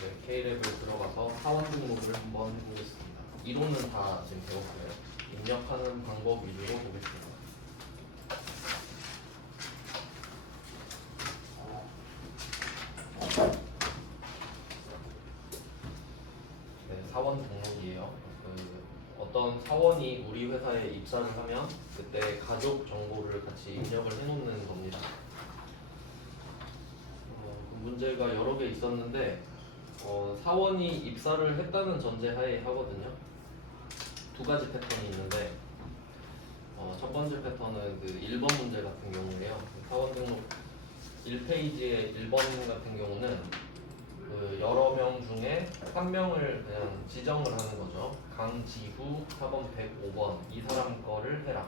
네, K랩을 들어가서 사원 등록을 한번 해보겠습니다. 이론은 다 지금 배웠고요. 입력하는 방법 위주로 보겠습니다. 네, 사원 등록이에요. 어떤 사원이 우리 회사에 입사를 하면 그때 가족 정보를 같이 입력을 해놓는 겁니다. 문제가 여러 개 있었는데 사원이 입사를 했다는 전제하에 하거든요. 두 가지 패턴이 있는데 첫 번째 패턴은 그 1번 문제 같은 경우에요. 사원 등록 1페이지의 1번 같은 경우는 그 여러 명 중에 한 명을 그냥 지정을 하는 거죠. 강지후 4번 105번 이 사람 거를 해라.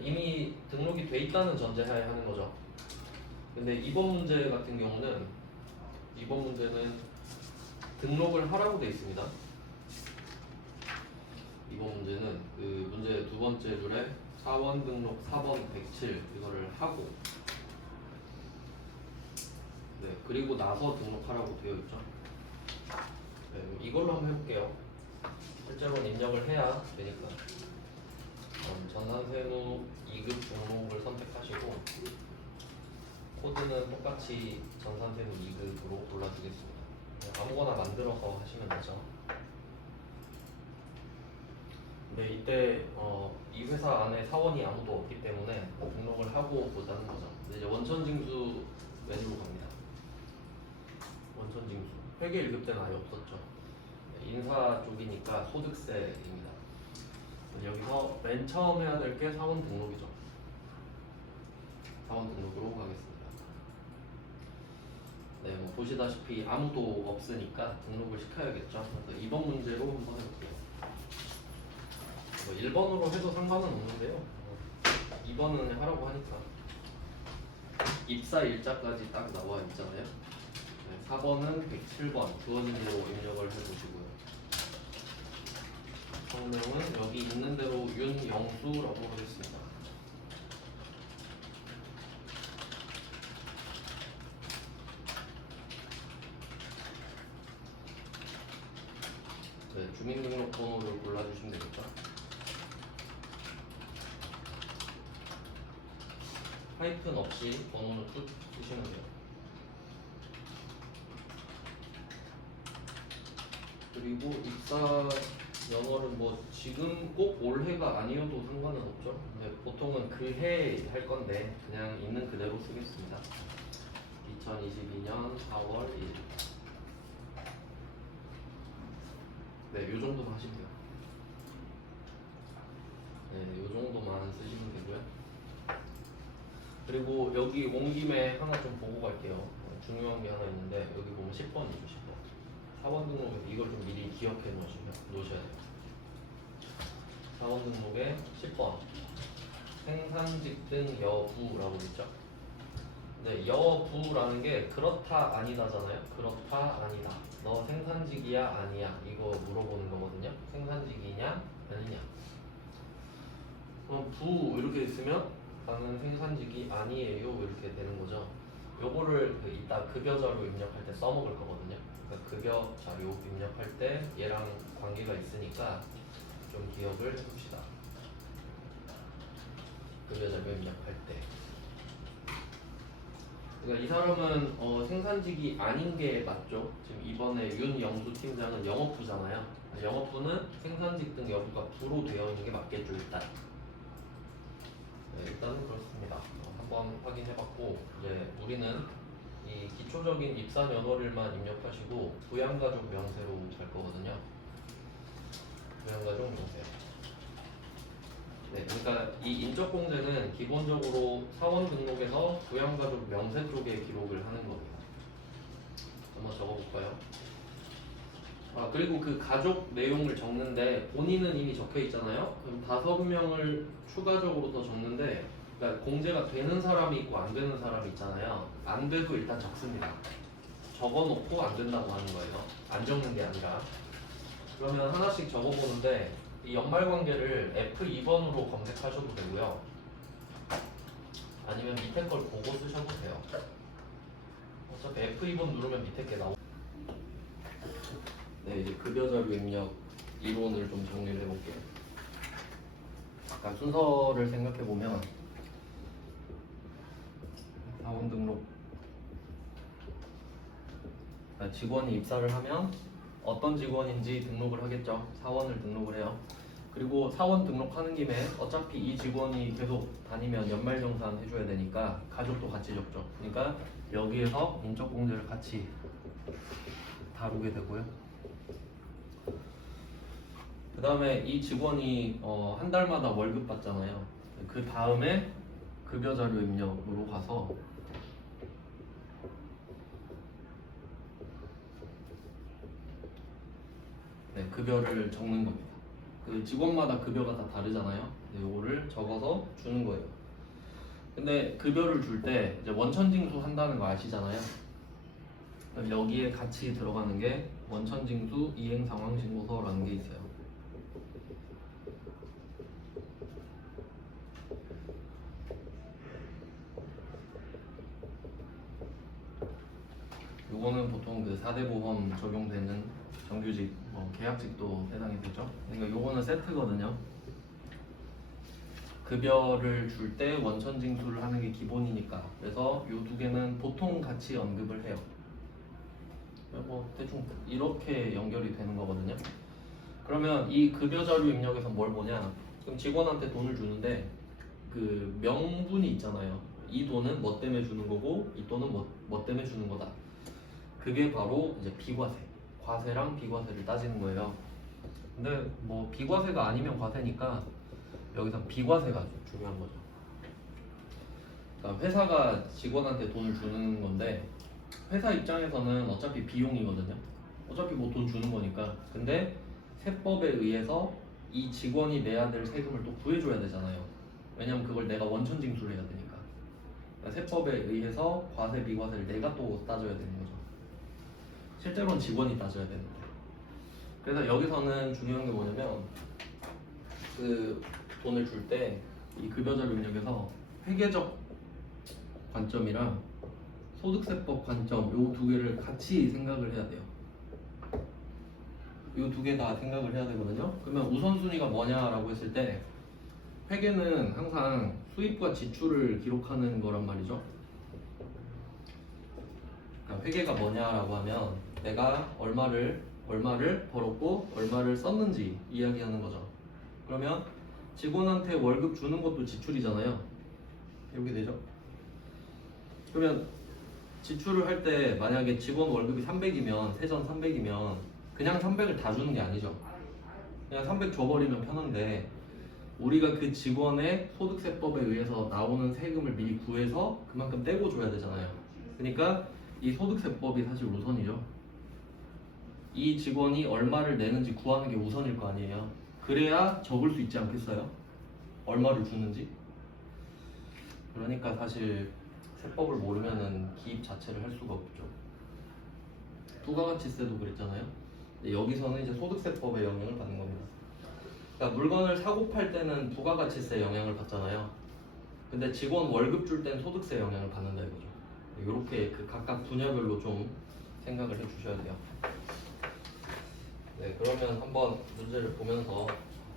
이미 등록이 돼 있다는 전제하에 하는 거죠. 근데 이번 문제 같은 경우는 이번 문제는 등록을 하라고 돼 있습니다. 이번 문제는 그 문제 두 번째 줄에 사원 등록 4번 107 이거를 하고 네, 그리고 나서 등록하라고 되어 있죠. 네, 이걸로 한번 해볼게요. 실제로는 입력을 해야 되니까. 전산세무 2급 등록을 선택하시고 코드는 똑같이 전산세무 2급으로 골라주겠습니다. 아무거나 만들어서 하시면 되죠. 근데 이때 이 회사 안에 사원이 아무도 없기 때문에 등록을 하고 보자는 거죠. 이제 원천징수 메뉴로 갑니다. 원천징수 회계 1급 때는 아예 없었죠. 인사 쪽이니까 소득세입니다. 여기서 맨 처음 해야 될 게 사원 등록이죠. 사원 등록으로 가겠습니다. 네, 뭐 보시다시피 아무도 없으니까 등록을 시켜야겠죠. 그래서 2번 문제로 한번 해볼게요. 1번으로 해도 상관은 없는데요. 2번은 그냥 하라고 하니까. 입사 일자까지 딱 나와 있잖아요. 네, 4번은 107번 주어진 대로 입력을 해주시고요. 성명은 여기 있는 대로 윤영수라고 하겠습니다. 네, 주민등록번호를 골라주시면 되겠죠. 하이픈 없이 번호는 쭉 쓰시면 돼요. 그리고 입사 영어는 뭐 지금 꼭 올해가 아니어도 상관은 없죠. 근데 보통은 그 해 할 건데 그냥 있는 그대로 쓰겠습니다. 2022년 4월 1일. 네, 요 정도만 하시면 돼요. 네, 요 정도만 쓰시면 되고요. 그리고 여기 온 김에 하나 좀 보고 갈게요. 중요한 게 하나 있는데 여기 보면 10번이죠. 10번. 사원 등록에서 이걸 좀 미리 기억해 놓으셔야 돼요. 사원 등록에 10번 생산직 등 여부라고 있죠. 네, 여부라는 게 그렇다 아니다잖아요. 그렇다 아니다. 너 생산직이야 아니야 이거 물어보는 거거든요. 생산직이냐 아니냐. 그럼 부 이렇게 있으면 나는 생산직이 아니에요 이렇게 되는 거죠. 요거를 이따 급여 자료 입력할 때 써먹을 거거든요. 그러니까 급여 자료 입력할 때 얘랑 관계가 있으니까 좀 기억을 해봅시다. 급여 자료 입력할 때. 그러니까 이 사람은 생산직이 아닌 게 맞죠. 지금 이번에 윤영수 팀장은 영업부잖아요. 영업부는 생산직 등 여부가 부로 되어 있는 게 맞겠죠 일단. 네, 일단은 그렇습니다. 한번 확인해봤고 이제 우리는 이 기초적인 입사 면허를만 입력하시고 부양가족 명세로 갈 거거든요. 부양가족 명세. 네, 그러니까 이 인적공제는 기본적으로 사원 등록에서 부양가족 명세 쪽에 기록을 하는 겁니다. 한번 적어볼까요? 그리고 그 가족 내용을 적는데 본인은 이미 적혀 있잖아요. 그럼 5명을 추가적으로 더 적는데, 그러니까 공제가 되는 사람이 있고 안 되는 사람이 있잖아요. 안 돼도 일단 적습니다. 적어놓고 안 된다고 하는 거예요. 안 적는 게 아니라. 그러면 하나씩 적어보는데 이 연말관계를 F2번으로 검색하셔도 되고요. 아니면 밑에 걸 보고 쓰셔도 돼요. 어차피 F2번 누르면 밑에 게 나오고 네, 이제 급여 자료 입력 이론을 좀 정리를 해볼게요. 아까 순서를 생각해 보면 사원 등록, 그러니까 직원이 입사를 하면 어떤 직원인지 등록을 하겠죠. 사원을 등록을 해요. 그리고 사원 등록하는 김에 어차피 이 직원이 계속 다니면 연말정산 해줘야 되니까 가족도 같이 적죠. 그러니까 여기에서 인적공제를 같이 다루게 되고요. 그 다음에 이 직원이 한 달마다 월급 받잖아요. 그 다음에 급여 자료 입력으로 가서 네, 급여를 적는 겁니다. 그 직원마다 급여가 다 다르잖아요. 네, 요거를 적어서 주는 거예요. 근데 급여를 줄 때 이제 원천징수 한다는 거 아시잖아요. 그럼 여기에 같이 들어가는 게 원천징수 이행상황신고서라는 게 있어요. 요거는 보통 그 4대 보험 적용되는 정규직, 계약직도 해당이 되죠. 그러니까 요거는 세트거든요. 급여를 줄 때 원천징수를 하는 게 기본이니까. 그래서 요 두 개는 보통 같이 언급을 해요. 대충 이렇게 연결이 되는 거거든요. 그러면 이 급여 자료 입력에서 뭘 보냐? 그럼 직원한테 돈을 주는데 그 명분이 있잖아요. 이 돈은 뭐 때문에 주는 거고 이 돈은 뭐 때문에 주는 거다. 그게 바로 이제 비과세, 과세랑 비과세를 따지는 거예요. 근데 뭐 비과세가 아니면 과세니까 여기서 비과세가 중요한 거죠. 그러니까 회사가 직원한테 돈을 주는 건데 회사 입장에서는 어차피 비용이거든요. 어차피 뭐 돈 주는 거니까. 근데 세법에 의해서 이 직원이 내야 될 세금을 또 구해줘야 되잖아요. 왜냐면 그걸 내가 원천 징수를 해야 되니까. 그러니까 세법에 의해서 과세 비과세를 내가 또 따져야 되는 거죠. 실제로는 직원이 따져야 되는데. 그래서 여기서는 중요한 게 뭐냐면 그 돈을 줄 때 이 급여자료 입력에서 회계적 관점이랑 소득세법 관점 요 두 개를 같이 생각을 해야 돼요. 요 두 개 다 생각을 해야 되거든요. 그러면 우선순위가 뭐냐라고 했을 때 회계는 항상 수입과 지출을 기록하는 거란 말이죠. 그러니까 회계가 뭐냐라고 하면 내가 얼마를 벌었고 얼마를 썼는지 이야기하는 거죠. 그러면 직원한테 월급 주는 것도 지출이잖아요. 이렇게 되죠. 그러면 지출을 할 때 만약에 직원 월급이 300이면 세전 300이면 그냥 300을 다 주는 게 아니죠. 그냥 300 줘버리면 편한데 우리가 그 직원의 소득세법에 의해서 나오는 세금을 미리 구해서 그만큼 떼고 줘야 되잖아요. 그러니까 이 소득세법이 사실 우선이죠. 이 직원이 얼마를 내는지 구하는 게 우선일 거 아니에요. 그래야 적을 수 있지 않겠어요? 얼마를 주는지. 그러니까 사실 세법을 모르면은 기입 자체를 할 수가 없죠. 부가가치세도 그랬잖아요. 근데 여기서는 이제 소득세법의 영향을 받는 겁니다. 그러니까 물건을 사고 팔 때는 부가가치세 영향을 받잖아요. 근데 직원 월급 줄 땐 소득세 영향을 받는다 이거죠. 이렇게 그 각각 분야별로 좀 생각을 해주셔야 돼요. 네, 그러면 한번 문제를 보면서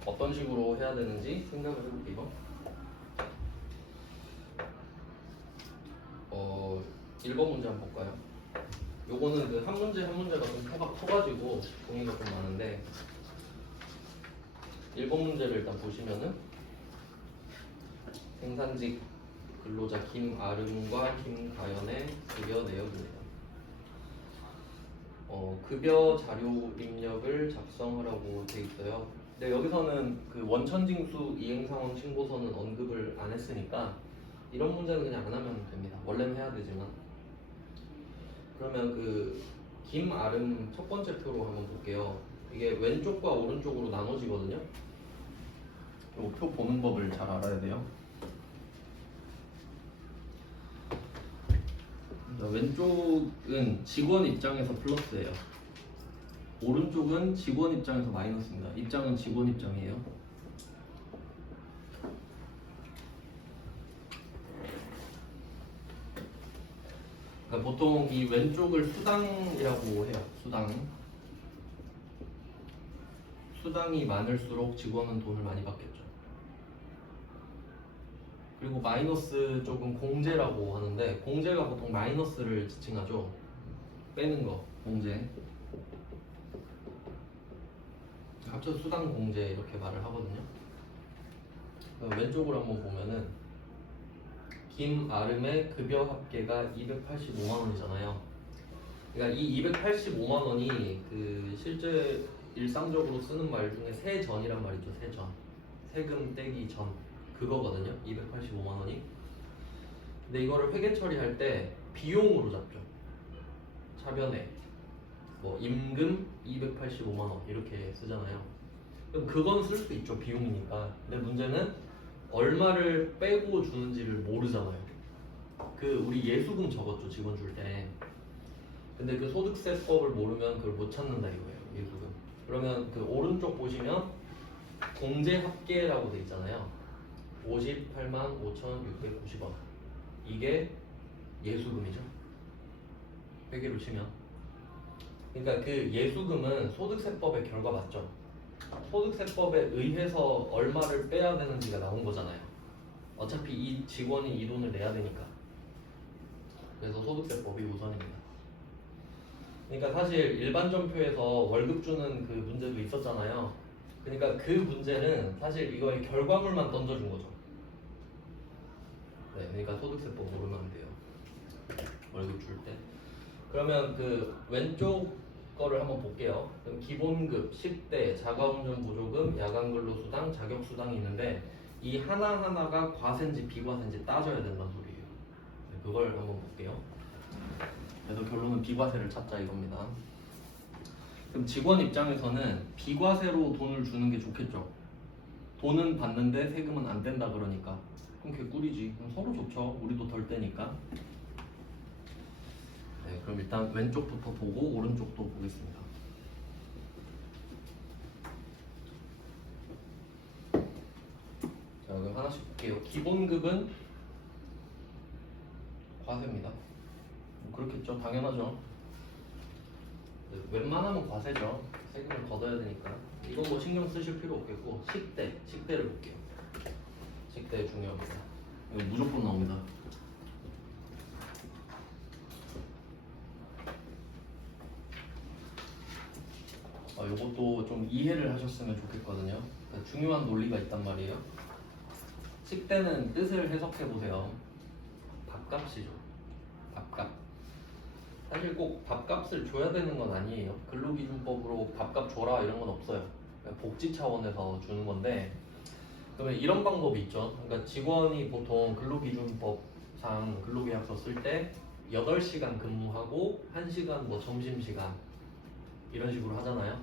어떤 식으로 해야 되는지 생각을 해볼게요. 1번 문제 한번 볼까요? 요거는 그 한 문제 한 문제가 좀 커가지고 종이가 좀 많은데 1번 문제를 일단 보시면은 생산직 근로자 김아름과 김가연의 급여 내역입니다. 급여 자료 입력을 작성하라고 돼 있어요. 근데 여기서는 그 원천징수 이행상황 신고서는 언급을 안 했으니까 이런 문제는 그냥 안 하면 됩니다. 원래는 해야 되지만. 그러면 그 김아름 첫 번째 표로 한번 볼게요. 이게 왼쪽과 오른쪽으로 나눠지거든요. 이 표 보는 법을 잘 알아야 돼요. 왼쪽은 직원 입장에서 플러스예요. 오른쪽은 직원 입장에서 마이너스입니다. 입장은 직원 입장이에요. 그러니까 보통 이 왼쪽을 수당이라고 해요. 수당. 수당이 많을수록 직원은 돈을 많이 받겠죠. 그리고 마이너스 쪽은 공제라고 하는데, 공제가 보통 마이너스를 지칭하죠. 빼는 거, 공제. 합쳐서 수당 공제 이렇게 말을 하거든요. 왼쪽으로 한번 보면은 김아름의 급여 합계가 285만 원이잖아요. 그러니까 이 285만 원이 그 실제 일상적으로 쓰는 말 중에 세전이란 말이죠. 세전. 세금 떼기 전 그거거든요. 285만 원이. 근데 이거를 회계 처리할 때 비용으로 잡죠. 차변에 뭐 임금 285만 원 이렇게 쓰잖아요. 그럼 그건 쓸 수 있죠. 비용이니까. 근데 문제는 얼마를 빼고 주는지를 모르잖아요. 그 우리 예수금 적었죠. 직원 줄 때. 근데 그 소득세법을 모르면 그걸 못 찾는다 이거예요. 예수금. 그러면 그 오른쪽 보시면 공제 합계라고 돼 있잖아요. 58만 5,690원. 이게 예수금이죠. 회계로 치면. 그러니까 그 예수금은 소득세법의 결과 맞죠. 소득세법에 의해서 얼마를 빼야 되는지가 나온 거잖아요. 어차피 이 직원이 이 돈을 내야 되니까. 그래서 소득세법이 우선입니다. 그러니까 사실 일반 전표에서 월급 주는 그 문제도 있었잖아요. 그러니까 그 문제는 사실 이거의 결과물만 던져준 거죠. 네, 그러니까 소득세법 모르면 안 돼요. 월급 줄 때. 그러면 그 왼쪽 거를 한번 볼게요. 그럼 기본급, 10대, 자가운전 보조금, 야간근로수당, 자격수당이 있는데 이 하나하나가 과세인지 비과세인지 따져야 된다는 소리예요. 네, 그걸 한번 볼게요. 그래서 결론은 비과세를 찾자 이겁니다. 그럼 직원 입장에서는 비과세로 돈을 주는 게 좋겠죠. 돈은 받는데 세금은 안 뗀다 그러니까 그럼 개꿀이지. 그럼 서로 좋죠. 우리도 덜 떼니까. 네, 그럼 일단 왼쪽부터 보고 오른쪽도 보겠습니다. 자, 그럼 하나씩 볼게요. 기본급은 과세입니다. 그렇겠죠. 당연하죠. 네, 웬만하면 과세죠. 세금을 걷어야 되니까. 이건 뭐 신경 쓰실 필요 없겠고, 식대를 볼게요. 식대 중요합니다. 이거 무조건 나옵니다. 이것도 좀 이해를 하셨으면 좋겠거든요. 그러니까 중요한 논리가 있단 말이에요. 식대는 뜻을 해석해 보세요. 밥값이죠. 밥값. 사실 꼭 밥값을 줘야 되는 건 아니에요. 근로기준법으로 밥값 줘라 이런 건 없어요. 그러니까 복지 차원에서 주는 건데, 그러면 이런 방법이 있죠. 그러니까 직원이 보통 근로기준법상 근로계약서 쓸 때 8시간 근무하고 1시간 뭐 점심시간 이런 식으로 하잖아요.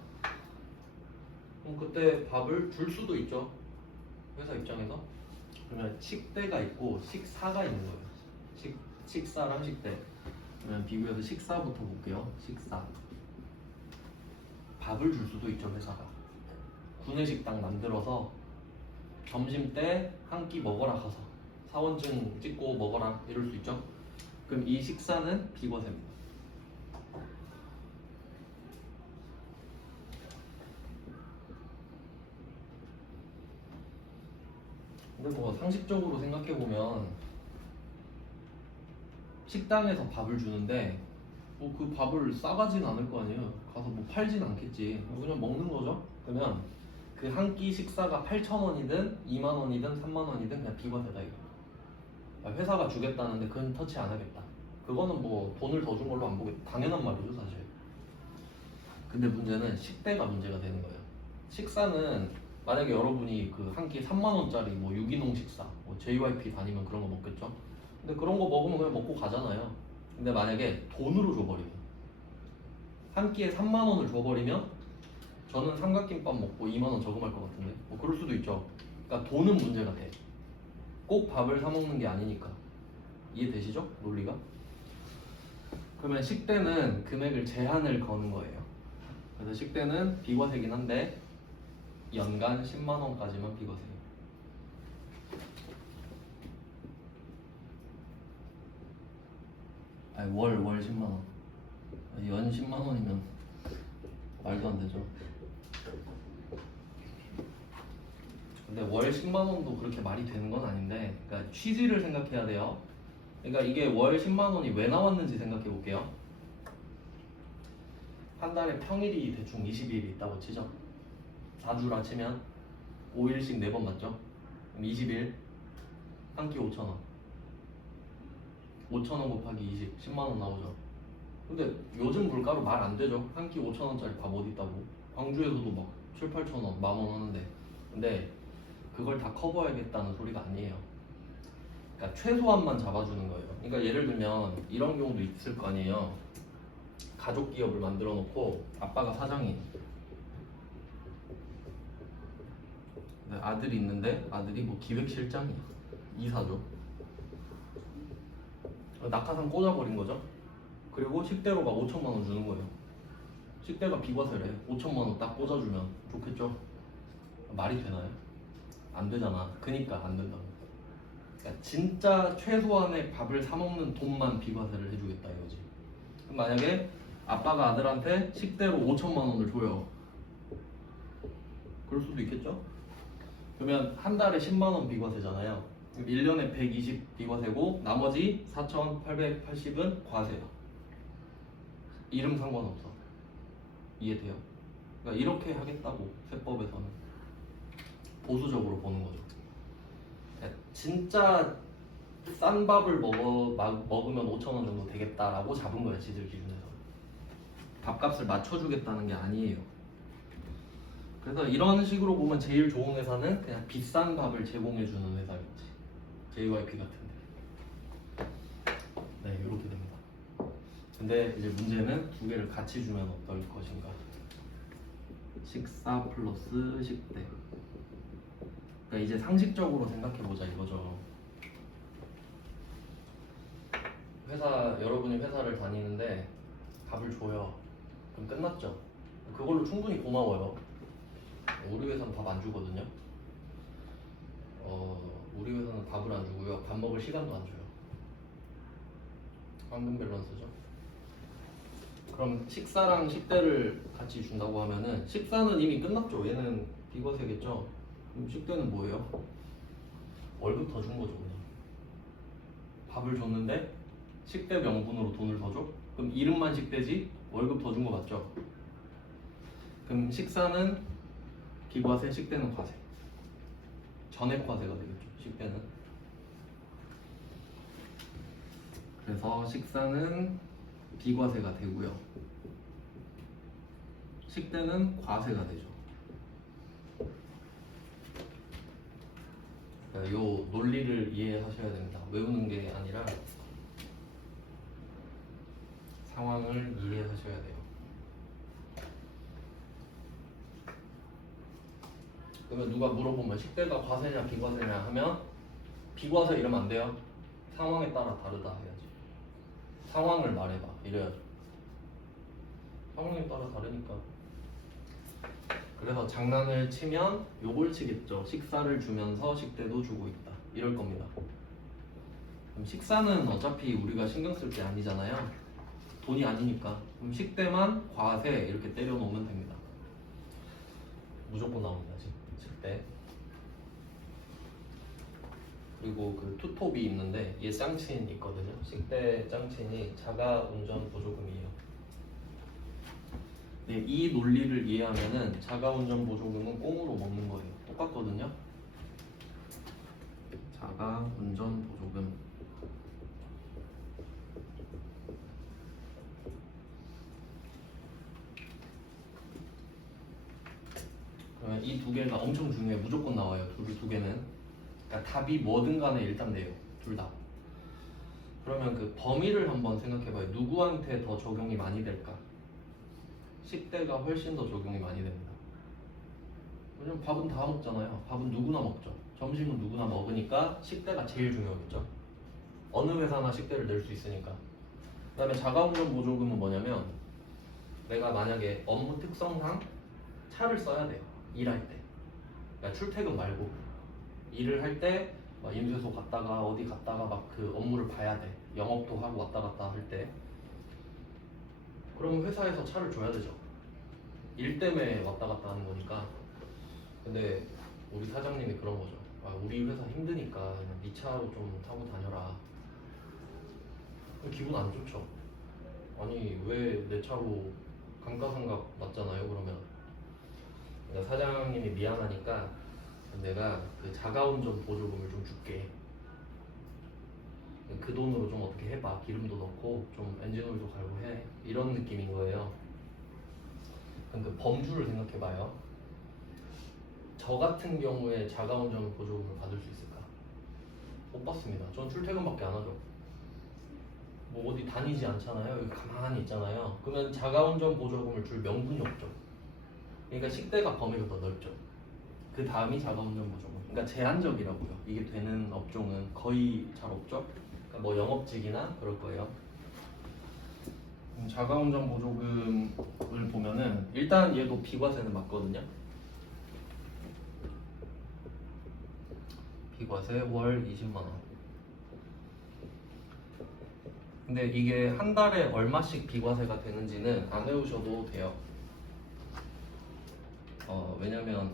그럼 그때 밥을 줄 수도 있죠. 회사 입장에서. 그러면 식대가 있고 식사가 있는 거예요. 식사랑 식대. 그러면 비교해서 식사부터 볼게요. 식사. 밥을 줄 수도 있죠, 회사가. 구내식당 만들어서 점심 때 한 끼 먹어라 가서 사원증 찍고 먹어라 이럴 수 있죠. 그럼 이 식사는 비과세입니다. 근데 뭐 상식적으로 생각해 보면 식당에서 밥을 주는데 뭐 그 밥을 싸가진 않을 거 아니에요. 가서 뭐 팔진 않겠지. 그냥 먹는 거죠. 그러면 그 한 끼 식사가 8,000원이든 2만 원이든 3만 원이든 그냥 비과세다 이거. 회사가 주겠다는데 그건 터치 안 하겠다. 그거는 뭐 돈을 더 준 걸로 안 보겠다. 당연한 말이죠 사실. 근데 문제는 식대가 문제가 되는 거예요. 식사는 만약에 여러분이 그 한 끼 3만 원짜리 뭐 유기농 식사, 뭐 JYP 다니면 그런 거 먹겠죠. 근데 그런 거 먹으면 그냥 먹고 가잖아요. 근데 만약에 돈으로 줘버리면 한 끼에 3만 원을 줘버리면 저는 삼각김밥 먹고 2만 원 저금할 것 같은데 뭐 그럴 수도 있죠. 그러니까 돈은 문제가 돼. 꼭 밥을 사 먹는 게 아니니까. 이해되시죠? 논리가? 그러면 식대는 금액을 제한을 거는 거예요. 그래서 식대는 비과세긴 한데 연간 10만 원까지만 비과세예요. 아니 월 10만 원. 연 10만 원이면 말도 안 되죠. 근데 월 10만 원도 그렇게 말이 되는 건 아닌데, 그러니까 취지를 생각해야 돼요. 그러니까 이게 월 10만 원이 왜 나왔는지 생각해 볼게요. 한 달에 평일이 대충 20일이 있다고 치죠. 4주라 치면 5일씩 4번 맞죠? 그럼 20일 한 끼 5,000원. 5,000원 곱하기 20, 10만 원 나오죠. 근데 요즘 물가로 말 안 되죠. 한 끼 5,000원짜리 밥 어디 있다고. 광주에서도 막 7, 8,000원, 10,000원 하는데. 근데 그걸 다 커버해야겠다는 소리가 아니에요. 그러니까 최소한만 잡아주는 거예요. 그러니까 예를 들면 이런 경우도 있을 거 아니에요. 가족 기업을 만들어 놓고 아빠가 사장인, 아들이 있는데 아들이 뭐 기획실장이야, 이사죠. 낙하산 꽂아버린 거죠. 그리고 식대로 막 5천만 원 주는 거예요. 식대가 비과세래. 5천만 원 딱 꽂아주면 좋겠죠. 말이 되나요? 안 되잖아. 그니까 안 된다고. 그러니까 진짜 최소한의 밥을 사 먹는 돈만 비과세를 해주겠다 이거지. 그럼 만약에 아빠가 아들한테 식대로 5천만 원을 줘요. 그럴 수도 있겠죠? 그러면 한 달에 10만 원 비과세잖아요. 그럼 1년에 120 비과세고 나머지 4,880은 과세야. 이름 상관없어. 이해돼요? 그러니까 이렇게 하겠다고 세법에서는 보수적으로 보는 거죠. 진짜 싼 밥을 먹으면 5,000원 정도 되겠다라고 잡은 거예요, 지들 기준에서. 밥값을 맞춰주겠다는 게 아니에요. 그래서 이런 식으로 보면 제일 좋은 회사는 그냥 비싼 밥을 제공해주는 회사겠지. JYP 같은데. 네, 이렇게 됩니다. 근데 이제 문제는 두 개를 같이 주면 어떨 것인가. 식사 플러스 식대. 그러니까 이제 상식적으로 생각해보자 이거죠. 여러분이 회사를 다니는데 밥을 줘요. 그럼 끝났죠. 그걸로 충분히 고마워요. 우리 회사는 밥 안 주거든요. 우리 회사는 밥을 안 주고요. 밥 먹을 시간도 안 줘요. 황금 밸런스죠. 그럼 식사랑 식대를 같이 준다고 하면은 식사는 이미 끝났죠. 얘는 비과세겠죠. 그럼 식대는 뭐예요? 월급 더 준 거죠 그냥. 밥을 줬는데 식대 명분으로 돈을 더 줘? 그럼 이름만 식대지 월급 더 준 거 맞죠? 그럼 식사는 비과세, 식대는 과세. 전액 과세가 되겠죠, 식대는. 그래서 식사는 비과세가 되고요. 식대는 과세가 되죠. 그러니까 요 논리를 이해하셔야 됩니다. 외우는 게 아니라 상황을 이해하셔야 돼요. 그러면 누가 물어보면 식대가 과세냐 비과세냐 하면 비과세 이러면 안 돼요. 상황에 따라 다르다 해야지. 상황을 말해봐 이래야죠. 상황에 따라 다르니까. 그래서 장난을 치면 요걸 치겠죠. 식사를 주면서 식대도 주고 있다 이럴 겁니다. 그럼 식사는 어차피 우리가 신경 쓸 게 아니잖아요. 돈이 아니니까. 그럼 식대만 과세 이렇게 때려 놓으면 됩니다. 무조건 나옵니다. 식대. 그리고 그 투톱이 있는데 얘 짱친 있거든요. 식대 짱친이 자가운전 보조금이에요. 네, 이 논리를 이해하면은 자가운전 보조금은 꽁으로 먹는 거예요. 똑같거든요. 자가운전 보조금. 그러면 이 두 개가 엄청 중요해. 무조건 나와요. 두 개는. 그러니까 답이 뭐든 간에 일단 돼요. 둘 다. 그러면 그 범위를 한번 생각해봐요. 누구한테 더 적용이 많이 될까? 식대가 훨씬 더 적용이 많이 됩니다. 왜냐면 밥은 다 먹잖아요. 밥은 누구나 먹죠. 점심은 누구나 먹으니까 식대가 제일 중요하겠죠. 어느 회사나 식대를 낼 수 있으니까. 그 다음에 자가운전 보조금은 뭐냐면 내가 만약에 업무 특성상 차를 써야 돼요. 일할 때. 그러니까 출퇴근 말고 일을 할 때 막 인쇄소 갔다가 어디 갔다가 막 그 업무를 봐야 돼. 영업도 하고 왔다 갔다 할 때. 그럼 회사에서 차를 줘야 되죠. 일 때문에 왔다 갔다 하는 거니까. 근데 우리 사장님이 그런 거죠. 아, 우리 회사 힘드니까 그냥 네 차로 좀 타고 다녀라. 기분 안 좋죠. 아니 왜 내 차로 감가상각 맞잖아요 그러면. 그러니까 사장님이 미안하니까 내가 그 자가운전 보조금을 좀 줄게. 그 돈으로 좀 어떻게 해봐. 기름도 넣고 좀 엔진오일도 갈고 해. 이런 느낌인 거예요. 그럼 그 범주를 생각해봐요. 저 같은 경우에 자가운전 보조금을 받을 수 있을까? 못 받습니다. 전 출퇴근밖에 안 하죠. 뭐 어디 다니지 않잖아요. 여기 가만히 있잖아요. 그러면 자가운전 보조금을 줄 명분이 없죠. 그러니까 식대가 범위가 더 넓죠. 그 다음이 자가운전 보조금. 그러니까 제한적이라고요. 이게 되는 업종은 거의 잘 없죠. 그러니까 뭐 영업직이나 그럴 거예요. 자가운전 보조금을 보면은 일단 얘도 비과세는 맞거든요. 비과세 월 20만 원. 근데 이게 한 달에 얼마씩 비과세가 되는지는 안 외우셔도 돼요. 왜냐면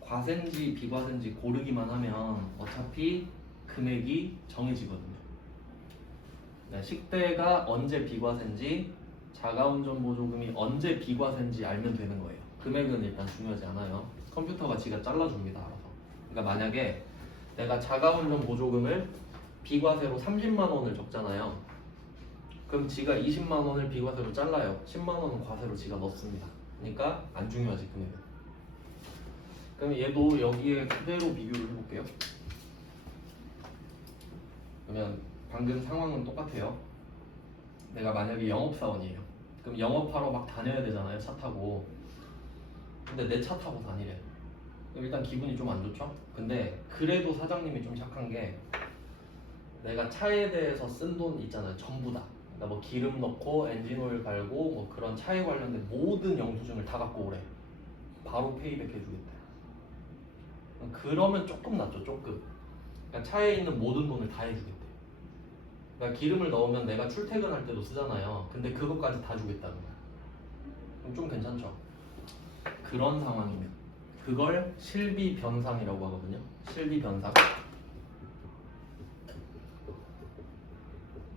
과세인지 비과세인지 고르기만 하면 어차피 금액이 정해지거든요. 그러니까 식대가 언제 비과세인지 자가운전 보조금이 언제 비과세인지 알면 되는 거예요. 금액은 일단 중요하지 않아요. 컴퓨터가 지가 잘라줍니다. 알아서. 그러니까 만약에 내가 자가운전 보조금을 비과세로 30만 원을 적잖아요. 그럼 지가 20만 원을 비과세로 잘라요. 10만 원은 과세로 지가 넣습니다. 그러니까 안 중요하지 금액은. 그럼 얘도 여기에 그대로 비교를 해볼게요. 그러면 방금 상황은 똑같아요. 내가 만약에 영업사원이에요. 그럼 영업하러 막 다녀야 되잖아요. 차 타고. 근데 내 차 타고 다니래. 일단 기분이 좀 안 좋죠? 근데 그래도 사장님이 좀 착한 게 내가 차에 대해서 쓴 돈 있잖아요. 전부 다. 그러니까 뭐 기름 넣고 엔진오일 갈고 뭐 그런 차에 관련된 모든 영수증을 다 갖고 오래. 바로 페이백 해주겠대. 그러면 조금 낫죠. 조금. 그러니까 차에 있는 모든 돈을 다 해주겠대. 그러니까 기름을 넣으면 내가 출퇴근할 때도 쓰잖아요. 근데 그것까지 다 주겠다는 거야. 그럼 좀 괜찮죠? 그런 상황이면 그걸 실비 변상이라고 하거든요. 실비 변상.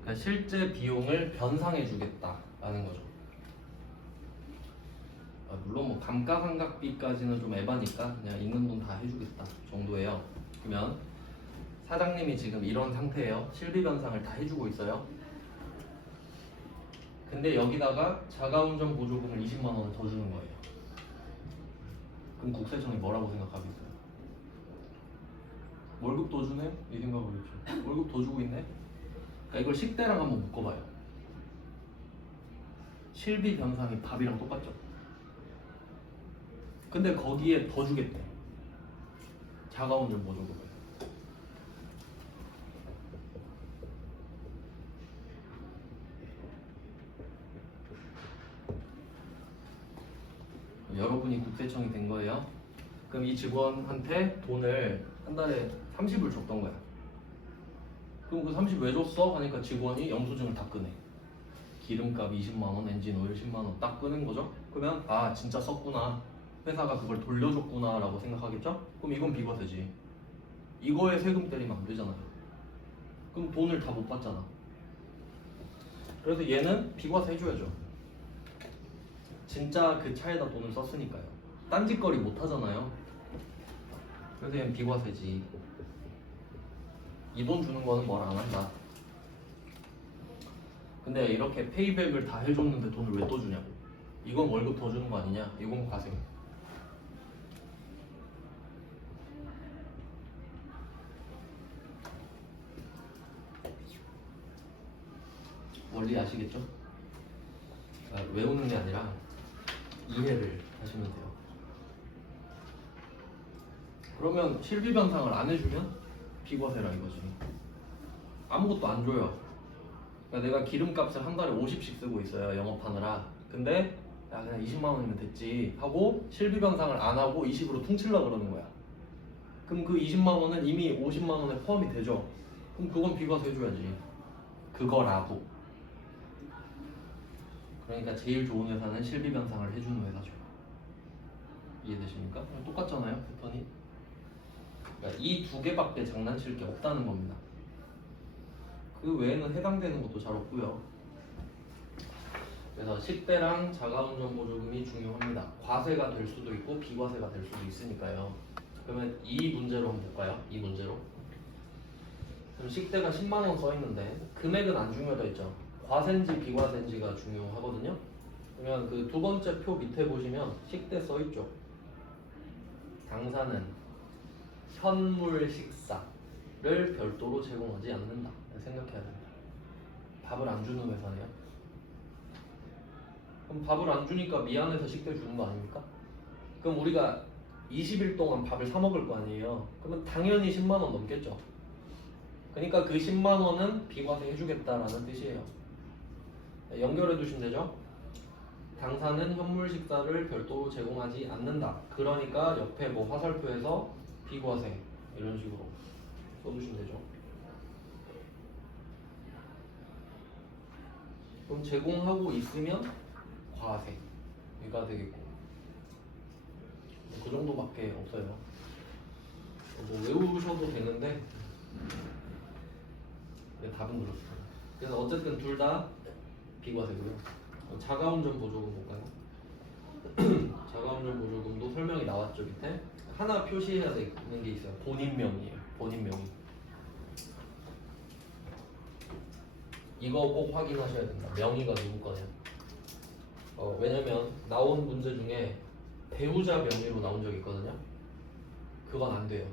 그러니까 실제 비용을 변상해 주겠다라는 거죠. 물론 뭐 감가상각비까지는 좀 에바니까 그냥 있는 돈 다 해주겠다 정도예요. 그러면 사장님이 지금 이런 상태예요. 실비 변상을 다 해주고 있어요. 근데 여기다가 자가운전 보조금을 20만 원을 더 주는 거예요. 그럼 국세청이 뭐라고 생각하겠어요? 월급 더 주네? 이 생각하겠죠. 월급 더 주고 있네? 그러니까 이걸 식대랑 한번 묶어봐요. 실비 변상이 밥이랑 똑같죠. 근데 거기에 더 주겠대. 자가운전 보조금을. 여러분이 국세청이 된 거예요. 그럼 이 직원한테 돈을 한 달에 30을 줬던 거야. 그럼 그 30 왜 줬어? 하니까 직원이 영수증을 다 끄네. 기름값 20만 원, 엔진오일 10만 원 딱 끄는 거죠. 그러면 아 진짜 썼구나. 회사가 그걸 돌려줬구나 라고 생각하겠죠? 그럼 이건 비과세지. 이거에 세금 때리면 안 되잖아요. 그럼 돈을 다 못 받잖아. 그래서 얘는 비과세 해줘야죠. 진짜 그 차에다 돈을 썼으니까요. 딴짓거리 못 하잖아요. 그래서 얘는 비과세지. 이 돈 주는 거는 뭘 안 한다. 근데 이렇게 페이백을 다 해줬는데 돈을 왜 또 주냐고. 이건 월급 더 주는 거 아니냐? 이건 과세. 원리 아시겠죠? 외우는 게 아니라 이해를 하시면 돼요. 그러면 실비 변상을 안 해주면 비과세라 이거지. 아무것도 안 줘요. 그러니까 내가 기름값을 한 달에 50씩 쓰고 있어요. 영업하느라. 근데 야 그냥 20만 원이면 됐지 하고 실비 변상을 안 하고 20으로 퉁치려고 그러는 거야. 그럼 그 20만 원은 이미 50만 원에 포함이 되죠. 그럼 그건 비과세 해줘야지. 그거라도. 그러니까 제일 좋은 회사는 실비 변상을 해주는 회사죠. 이해되십니까? 똑같잖아요 패턴이. 그러니까 이 두 개밖에 장난칠 게 없다는 겁니다. 그 외에는 해당되는 것도 잘 없고요. 그래서 10대랑 자가운전 보조금이 중요합니다. 과세가 될 수도 있고 비과세가 될 수도 있으니까요. 그러면 이 문제로 한번 볼까요? 이 문제로. 그럼 10대가 10만 원 써 있는데 금액은 안 중요하다 했죠. 과세인지 비과세인지가 중요하거든요. 그러면 그 두 번째 표 밑에 보시면 10대 써 있죠. 당사는 현물 식사를 별도로 제공하지 않는다. 생각해야 됩니다. 밥을 안 주는 회사네요. 그럼 밥을 안 주니까 미안해서 식대 주는 거 아닙니까? 그럼 우리가 20일 동안 밥을 사 먹을 거 아니에요. 그러면 당연히 10만 원 넘겠죠. 그러니까 그 10만 원은 비과세 해주겠다라는 뜻이에요. 연결해 두시면 되죠. 당사는 현물 식사를 별도로 제공하지 않는다. 그러니까 옆에 뭐 화살표에서 비과세 이런 식으로 써두시면 되죠. 그럼 제공하고 있으면 과세가 되겠고, 그 정도밖에 없어요. 뭐 외우셔도 되는데 답은 그렇습니다. 그래서 어쨌든 둘 다 비과세고요. 자가운전 보조금 볼까요? 자가운전 보조금도 설명이 나왔죠. 밑에 하나 표시해야 되는 게 있어요. 본인명이에요. 본인명의. 이거 꼭 확인하셔야 된다. 명의가 누구 거냐. 왜냐면 나온 문제 중에 배우자 명의로 나온 적이 있거든요. 그건 안 돼요.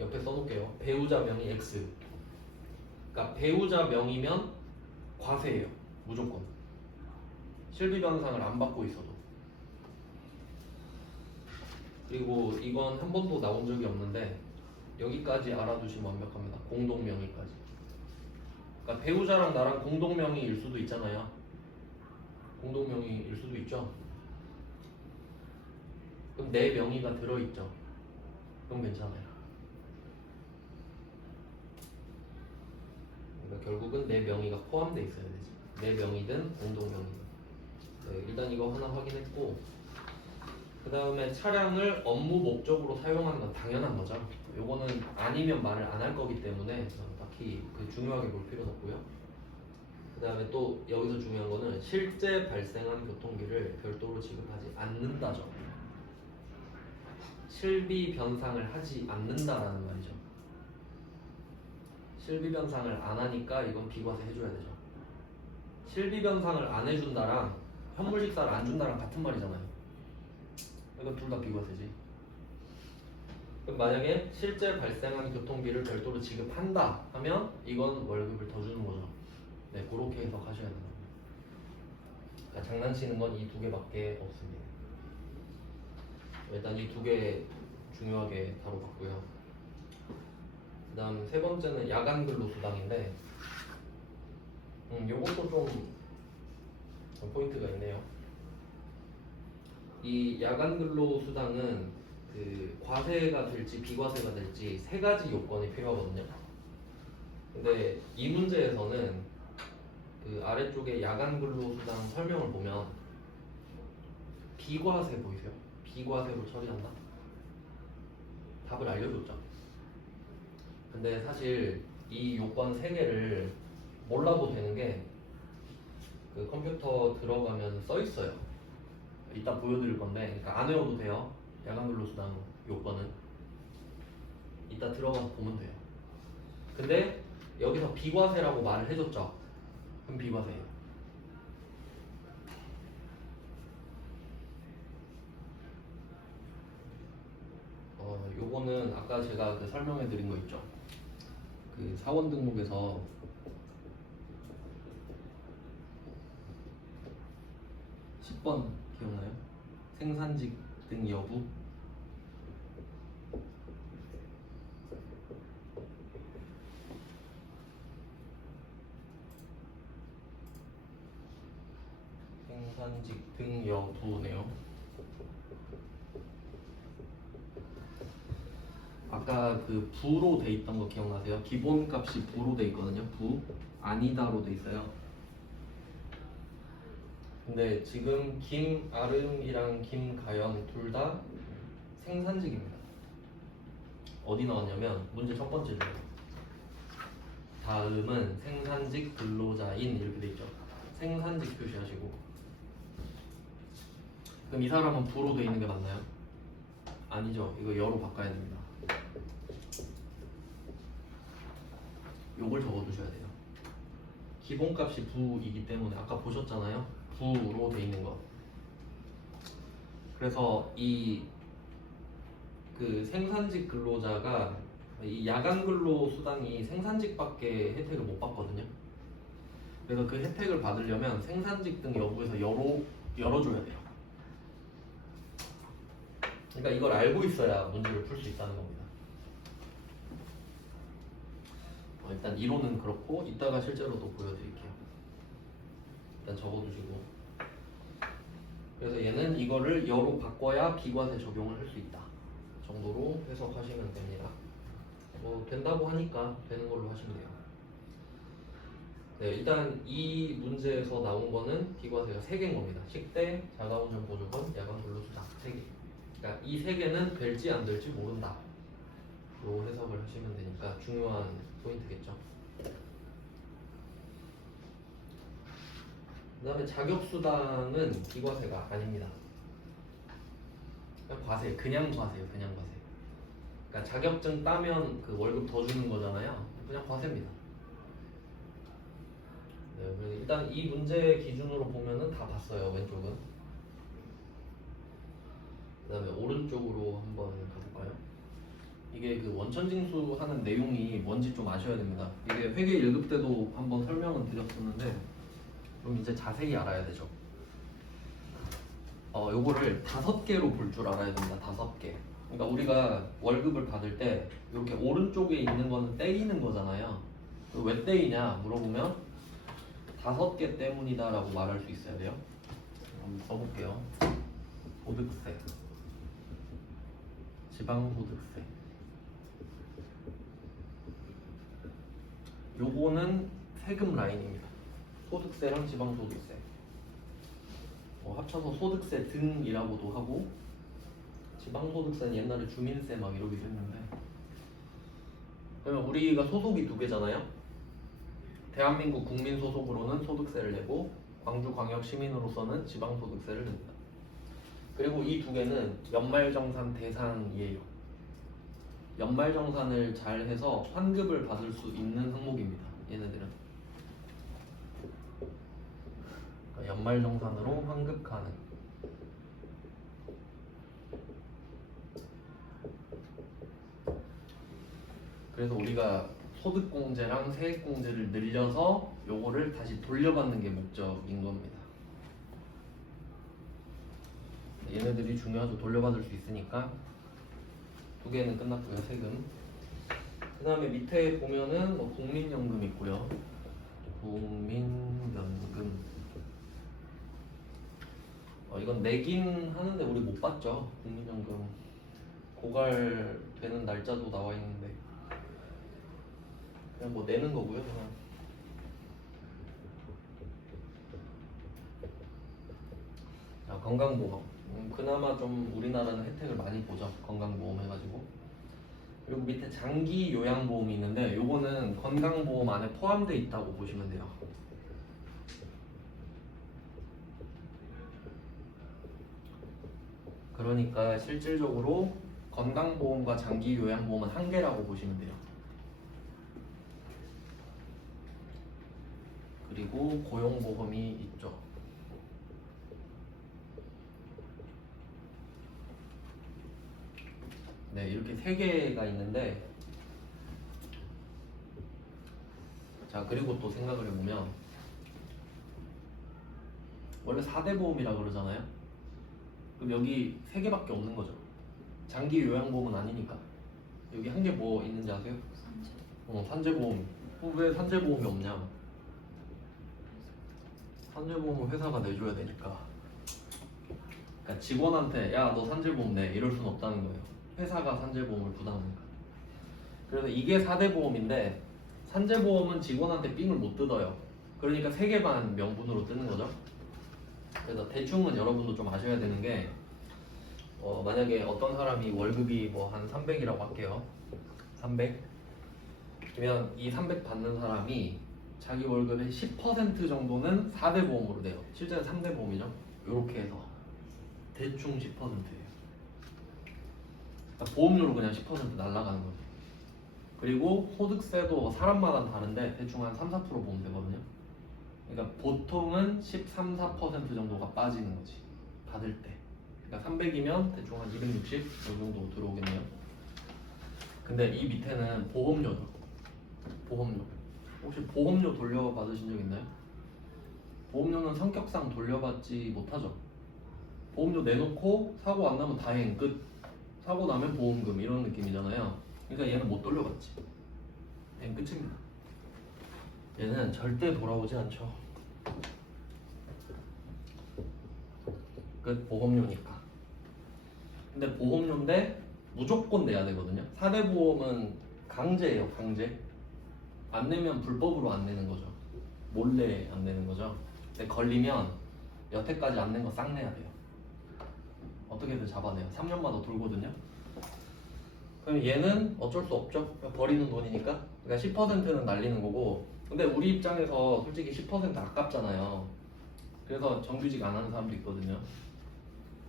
옆에 써놓을게요. 배우자 명의 X. 그러니까 배우자 명의면 과세예요. 무조건. 실비변상을 안 받고 있어도. 그리고 이건 한 번도 나온 적이 없는데 여기까지 알아두시면 완벽합니다. 공동명의까지. 그러니까 배우자랑 나랑 공동명의일 수도 있잖아요. 공동명의일 수도 있죠. 그럼 내 명의가 들어있죠. 그럼 괜찮아요. 그러니까 결국은 내 명의가 포함되어 있어야 되지. 내 명의든 공동명의든. 네, 일단 이거 하나 확인했고, 그 다음에 차량을 업무 목적으로 사용하는 건 당연한 거죠. 요거는 아니면 말을 안 할 거기 때문에 딱히 중요하게 볼 필요는 없고요. 그 다음에 또 여기서 중요한 거는 실제 발생한 교통비를 별도로 지급하지 않는다죠. 실비 변상을 하지 않는다라는 말이죠. 실비 변상을 안 하니까 이건 비과세 해줘야 되죠. 실비 변상을 안 해준다랑 현물 식사를 안 준다랑 같은 말이잖아요. 이건 둘 다 비과세지. 그럼 만약에 실제 발생한 교통비를 별도로 지급한다 하면 이건 월급을 더 주는 거죠. 네, 그렇게 해석하셔야 됩니다. 그러니까 장난치는 건 이 두 개밖에 없습니다. 일단 이 두 개 중요하게 다뤄봤고요. 그 다음 세 번째는 야간 근로 수당인데, 요것도 좀 포인트가 있네요. 이 야간 근로 수당은 그 과세가 될지 비과세가 될지 세 가지 요건이 필요하거든요. 근데 이 문제에서는 그 아래쪽에 야간 근로 수당 설명을 보면 비과세 보이세요? 비과세로 처리한다? 답을 알려줬죠. 근데 사실 이 요건 세 개를 몰라도 되는 게 그 컴퓨터 들어가면 써 있어요. 이따 보여드릴 건데, 그러니까 안 외워도 돼요. 야간 근로 수당 요건은 이따 들어가서 보면 돼요. 근데 여기서 비과세라고 말을 해줬죠. 그럼 비과세예요. 요거는 아까 제가 그 설명해드린 거 있죠. 그 사원 등록에서 10번 기억나요? 생산직 등 여부. 생산직 등 여부네요. 아까 그 부로 돼 있던 거 기억나세요? 기본값이 부로 돼 있거든요. 부 아니다로 돼 있어요. 근데 지금 김아름이랑 김가연 둘 다 생산직입니다. 어디 나왔냐면 문제 첫 번째죠. 다음은 생산직 근로자인 이렇게 돼 있죠. 생산직 표시하시고. 그럼 이 사람은 부로 돼 있는 게 맞나요? 아니죠. 이거 여로 바꿔야 됩니다. 요걸 적어두셔야 돼요. 기본값이 부이기 때문에 아까 보셨잖아요. 부로 돼 있는 거. 그래서 이 그 생산직 근로자가 이 야간 근로 수당이 생산직밖에 혜택을 못 받거든요. 그래서 그 혜택을 받으려면 생산직 등 여부에서 열어줘야 돼요. 그러니까 이걸 알고 있어야 문제를 풀 수 있다는 겁니다. 일단 이론은 그렇고 이따가 실제로도 보여드릴게요. 일단 적어두시고. 그래서 얘는 이거를 여로 바꿔야 비과세 적용을 할 수 있다 정도로 해석하시면 됩니다. 뭐 된다고 하니까 되는 걸로 하시면 돼요. 네, 일단 이 문제에서 나온 거는 비과세가 3개인 겁니다. 식대, 자가운전 보조금, 야간 근로수당 3개. 그러니까 이 3개는 될지 안 될지 모른다 로 해석을 하시면 되니까 중요한 포인트겠죠. 그 다음에 자격수당은 비과세가 아닙니다. 그냥 과세, 그냥 과세요. 그냥 과세. 그러니까 자격증 따면 그 월급 더 주는 거잖아요. 그냥 과세입니다. 네, 그래서 일단 이 문제 기준으로 보면은 다 봤어요. 왼쪽은. 그 다음에 오른쪽으로 한번 가볼까요? 이게 그 원천징수 하는 내용이 뭔지 좀 아셔야 됩니다. 이게 회계 1급 때도 한번 설명은 드렸었는데 좀 이제 자세히 알아야 되죠. 요거를 5개로 볼 줄 알아야 됩니다. 5개. 그러니까 우리가 월급을 받을 때 이렇게 오른쪽에 있는 거는 떼이는 거잖아요. 왜 떼이냐 물어보면 5개 때문이다 라고 말할 수 있어야 돼요. 한번 써볼게요. 소득세, 지방소득세. 요거는 세금 라인입니다. 소득세랑 지방소득세. 합쳐서 소득세 등이라고도 하고, 지방소득세는 옛날에 주민세 막 이러기도 했는데, 그러면 우리가 소속이 2개잖아요. 대한민국 국민 소속으로는 소득세를 내고 광주광역 시민으로서는 지방소득세를 냅니다. 그리고 이 2개는 연말정산 대상이에요. 연말정산을 잘 해서 환급을 받을 수 있는 항목입니다. 얘네들은 연말정산으로 환급 가능. 그래서 우리가 소득공제랑 세액공제를 늘려서 요거를 다시 돌려받는 게 목적인 겁니다. 얘네들이 중요하죠. 돌려받을 수 있으니까. 2개는 끝났고요. 세금. 그 다음에 밑에 보면은 뭐 국민연금 있고요. 국민연금. 이건 내긴 하는데 우리 못 받죠. 국민연금 고갈되는 날짜도 나와 있는데 그냥 뭐 내는 거고요. 그냥. 자, 건강보험. 그나마 좀 우리나라는 혜택을 많이 보죠. 건강보험 해가지고. 그리고 밑에 장기요양보험이 있는데 요거는 건강보험 안에 포함되어 있다고 보시면 돼요. 그러니까 실질적으로 건강보험과 장기요양보험은 한 개라고 보시면 돼요. 그리고 고용보험이 있죠. 네, 이렇게 3개가 있는데, 자, 그리고 또 생각을 해보면 원래 4대 보험이라 그러잖아요. 그럼 여기 3개밖에 없는 거죠. 장기 요양보험은 아니니까. 여기 한 개 뭐 있는지 아세요? 산재보험. 왜 산재보험이 없냐? 산재보험은 회사가 내줘야 되니까. 그러니까 직원한테 야, 너 산재보험 내 이럴 수는 없다는 거예요. 회사가 산재보험을 부담하니까. 그래서 이게 4대 보험인데 산재보험은 직원한테 삥을 못 뜯어요. 그러니까 3개만 명분으로 뜨는 거죠. 그래서 대충은 여러분도 좀 아셔야 되는 게 만약에 어떤 사람이 월급이 뭐 한 300이라고 할게요. 300. 그러면 이 300 받는 사람이 자기 월급의 10% 정도는 4대 보험으로 돼요. 실제는 3대 보험이죠. 이렇게 해서 대충 10%예요. 그러니까 보험료로 그냥 10% 날라가는 거죠. 그리고 소득세도 사람마다 다른데 대충 한 3, 4% 보면 되거든요. 그러니까 보통은 13, 14% 정도가 빠지는 거지. 받을 때. 그러니까 300이면 대충 한 260 이 정도 들어오겠네요. 근데 이 밑에는 보험료죠. 보험료. 혹시 보험료 돌려받으신 적 있나요? 보험료는 성격상 돌려받지 못하죠. 보험료 내놓고 사고 안 나면 다행 끝. 사고 나면 보험금 이런 느낌이잖아요. 그러니까 얘는 못 돌려받지. 얘는 끝입니다. 얘는 절대 돌아오지 않죠. 끝. 보험료니까. 근데 보험료인데 무조건 내야 되거든요. 4대 보험은 강제예요. 강제. 안 내면 불법으로 안 내는 거죠. 몰래 안 내는 거죠. 근데 걸리면 여태까지 안 낸 거 싹 내야 돼요. 어떻게든 잡아내요. 3년마다 돌거든요. 그럼 얘는 어쩔 수 없죠. 버리는 돈이니까. 그러니까 10%는 날리는 거고. 근데 우리 입장에서 솔직히 10% 아깝잖아요. 그래서 정규직 안 하는 사람도 있거든요.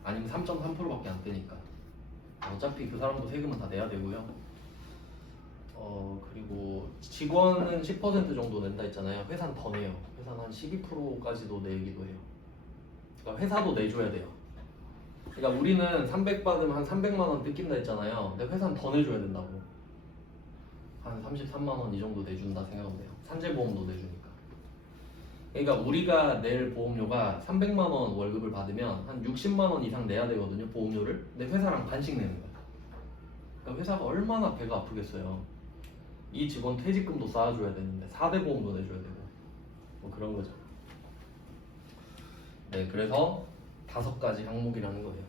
아니면 3.3%밖에 안 뜨니까. 어차피 그 사람도 세금은 다 내야 되고요. 그리고 직원은 10% 정도 낸다 했잖아요. 회사는 더 내요. 회사는 한 12%까지도 내기도 해요. 그러니까 회사도 내줘야 돼요. 그러니까 우리는 300 받으면 한 300만 원 뜯긴다 했잖아요. 근데 회사는 더 내줘야 된다고. 한 33만 원 이 정도 내준다 생각하면 돼요. 산재보험도 내주니까. 그러니까 우리가 낼 보험료가 300만 원 월급을 받으면 한 60만 원 이상 내야 되거든요. 보험료를. 근데 회사랑 반씩 내는 거야. 그러니까 회사가 얼마나 배가 아프겠어요. 이 직원 퇴직금도 쌓아줘야 되는데 4대 보험도 내줘야 되고 뭐 그런 거죠. 네, 그래서 5가지 항목이라는 거예요.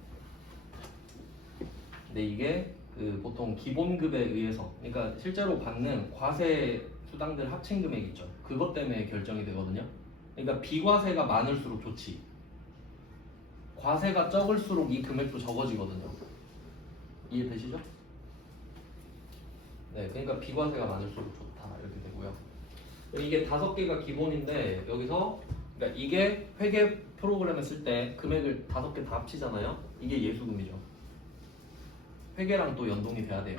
근데 이게 그 보통 기본급에 의해서, 그러니까 실제로 받는 과세 수당들 합친 금액 있죠. 그것 때문에 결정이 되거든요. 그러니까 비과세가 많을수록 좋지. 과세가 적을수록 이 금액도 적어지거든요. 이해되시죠? 네, 그러니까 비과세가 많을수록 좋다 이렇게 되고요. 이게 5개가 기본인데 여기서 그러니까 이게 회계 프로그램에 쓸 때 금액을 5개 다 합치잖아요. 이게 예수금이죠. 회계랑 또 연동이 돼야 돼요.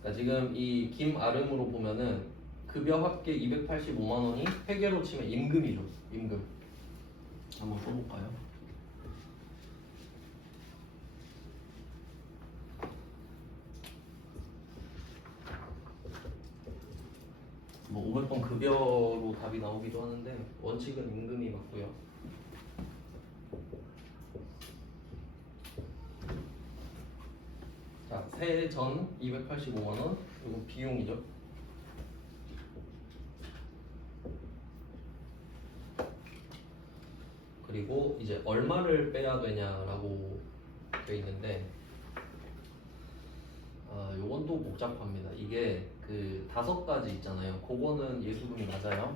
그러니까 지금 이 김아름으로 보면은 급여 합계 285만 원이 회계로 치면 임금이죠. 임금. 한번 써볼까요? 뭐 500번 급여로 답이 나오기도 하는데 원칙은 임금이 맞고요. 자, 세전 285만 원. 이거 비용이죠. 그리고 이제 얼마를 빼야 되냐라고 되어 있는데 요건 또 복잡합니다. 이게 그 5가지 있잖아요. 그거는 예수금이 맞아요.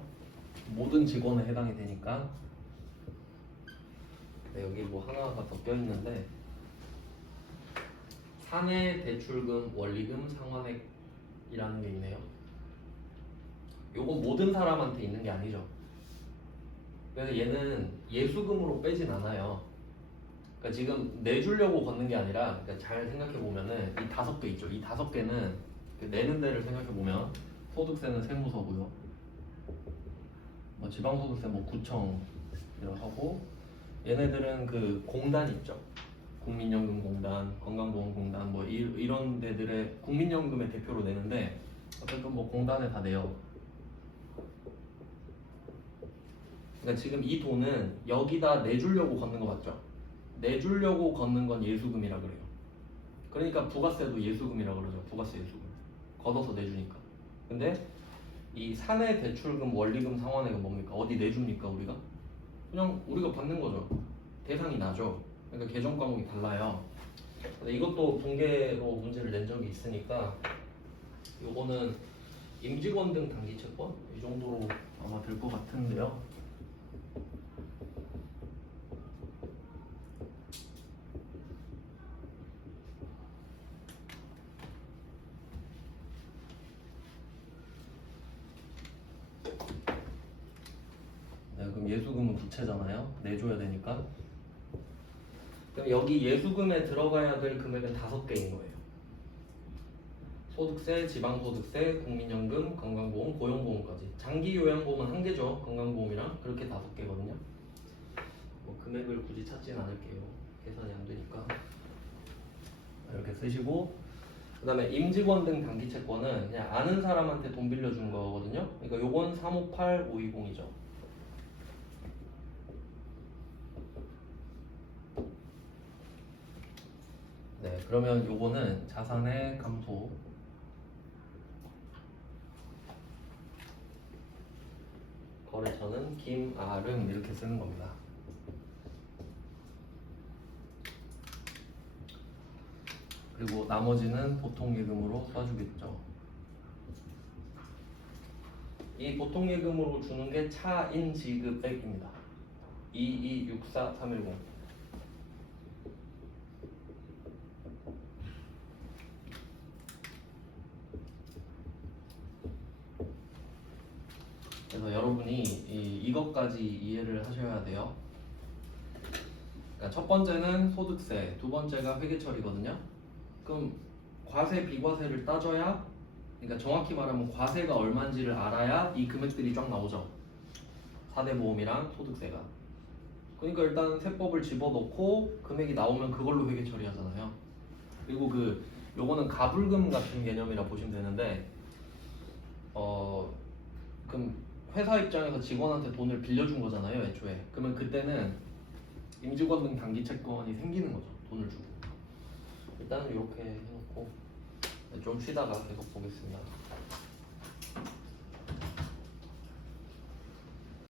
모든 직원에 해당이 되니까. 네, 여기 뭐 하나가 더 껴있는데 사내 대출금, 원리금, 상환액이라는 게 있네요. 요건 모든 사람한테 있는 게 아니죠. 그래서 얘는 예수금으로 빼진 않아요. 그러니까 지금 내주려고 걷는 게 아니라, 그러니까 잘 생각해 보면은 이 5개 있죠. 이 5개는 내는 데를 생각해 보면 소득세는 세무서고요. 뭐 지방소득세 뭐 구청 이런 하고, 얘네들은 그 공단 있죠. 국민연금공단, 건강보험공단 뭐 이런 데들의 국민연금의 대표로 내는데 어쨌든 뭐 공단에 다 내요. 그러니까 지금 이 돈은 여기다 내주려고 걷는 거 맞죠? 내주려고 걷는 건 예수금이라 그래요. 그러니까 부가세도 예수금이라 그러죠. 부가세 예수금. 걷어서 내주니까. 근데 이 사내 대출금, 원리금, 상환액은 뭡니까? 어디 내줍니까 우리가? 그냥 우리가 받는 거죠. 대상이 나죠. 그러니까 계정 과목이 달라요. 근데 이것도 분계로 문제를 낸 적이 있으니까 요거는 임직원 등 단기 채권 이 정도로 아마 될 것 같은데요. 부채잖아요. 내줘야 되니까. 그럼 여기 예수금에 들어가야 될 금액은 5개인 거예요. 소득세, 지방소득세, 국민연금, 건강보험, 고용보험까지. 장기 요양보험은 1개죠. 건강보험이랑 그렇게 5개거든요. 뭐 금액을 굳이 찾진 않을게요. 계산이 안 되니까. 이렇게 쓰시고, 그 다음에 임직원 등 단기채권은 그냥 아는 사람한테 돈 빌려준 거거든요. 그러니까 요건 358, 520이죠. 네, 그러면 요거는 자산의 감소. 거래처는 김아름 이렇게 쓰는 겁니다. 그리고 나머지는 보통예금으로 써주겠죠. 이 보통예금으로 주는 게 차인지급액입니다. 2264310. 그래서 여러분이 이것까지 이해를 하셔야 돼요. 그러니까 첫 번째는 소득세, 두 번째가 회계처리거든요. 그럼 과세, 비과세를 따져야, 그러니까 정확히 말하면 과세가 얼마인지를 알아야 이 금액들이 쫙 나오죠. 4대 보험이랑 소득세가. 그러니까 일단 세법을 집어넣고 금액이 나오면 그걸로 회계 처리하잖아요. 그리고 요거는 가불금 같은 개념이라 보시면 되는데, 그럼 회사 입장에서 직원한테 돈을 빌려준 거잖아요, 애초에. 그러면 그때는 임직원 등 단기 채권이 생기는 거죠. 돈을 주고. 일단은 이렇게 해놓고 좀 쉬다가 계속 보겠습니다.